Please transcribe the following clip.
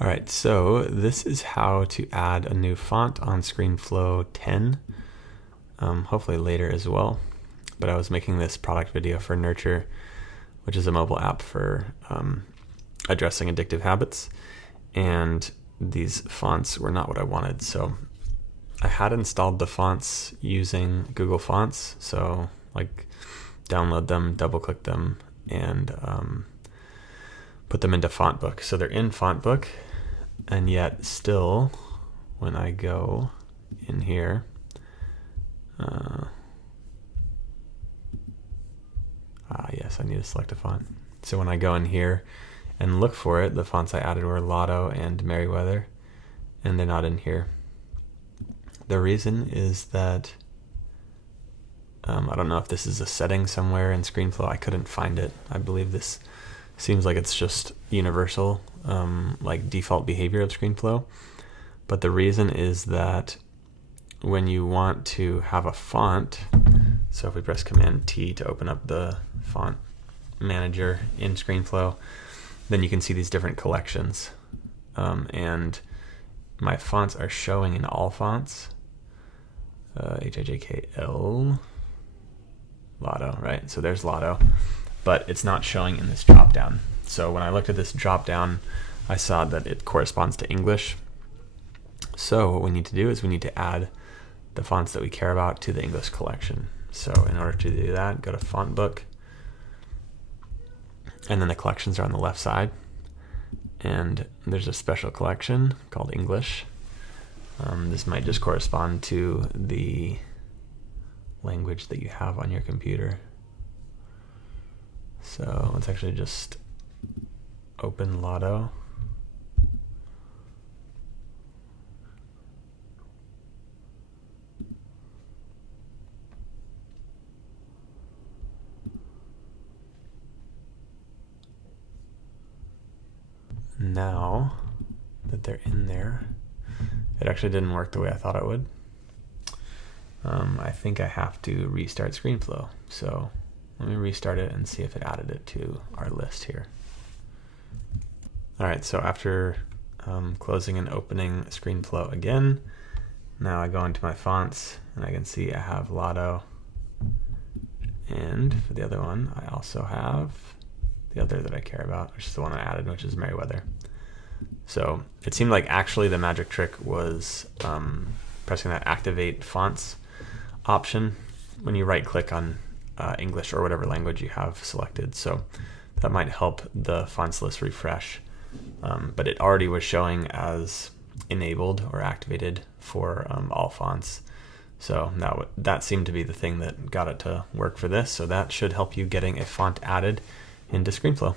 All right, so this is how to add a new font on Screenflow 10, hopefully later as well. But I was making this product video for Neurture, which is a mobile app for addressing addictive habits, and these fonts were not what I wanted. So I had installed the fonts using Google Fonts, so like download them, double click them, and put them into FontBook. So they're in FontBook, and yet still, when I go in here, yes, I need to select a font. So when I go in here and look for it, the fonts I added were Lotto and Merriweather, and they're not in here. The reason is that I don't know if this is a setting somewhere in Screenflow. I couldn't find it. I believe this seems like it's just universal, like default behavior of Screenflow. But the reason is that when you want to have a font, so if we press Command T to open up the font manager in Screenflow, then you can see these different collections. And my fonts are showing in all fonts. HIJKL, Lotto, right? So there's Lotto, but it's not showing in this drop down. So when I looked at this drop down, I saw that it corresponds to English. So what we need to do is we need to add the fonts that we care about to the English collection. So in order to do that, go to FontBook, and then the collections are on the left side, and there's a special collection called English. This might just correspond to the language that you have on your computer. So let's actually just open Lotto. Now that they're in there, it actually didn't work the way I thought it would. I think I have to restart Screenflow. So let me restart it and see if it added it to our list here. All right, so after closing and opening Screenflow again, now I go into my fonts and I can see I have Lotto. And for the other one, I also have the other that I care about, which is the one I added, which is Merriweather. So it seemed like actually the magic trick was pressing that activate fonts option when you right click on English or whatever language you have selected. So that might help the fonts list refresh. But it already was showing as enabled or activated for all fonts. So that seemed to be the thing that got it to work for this. So that should help you getting a font added into Screenflow.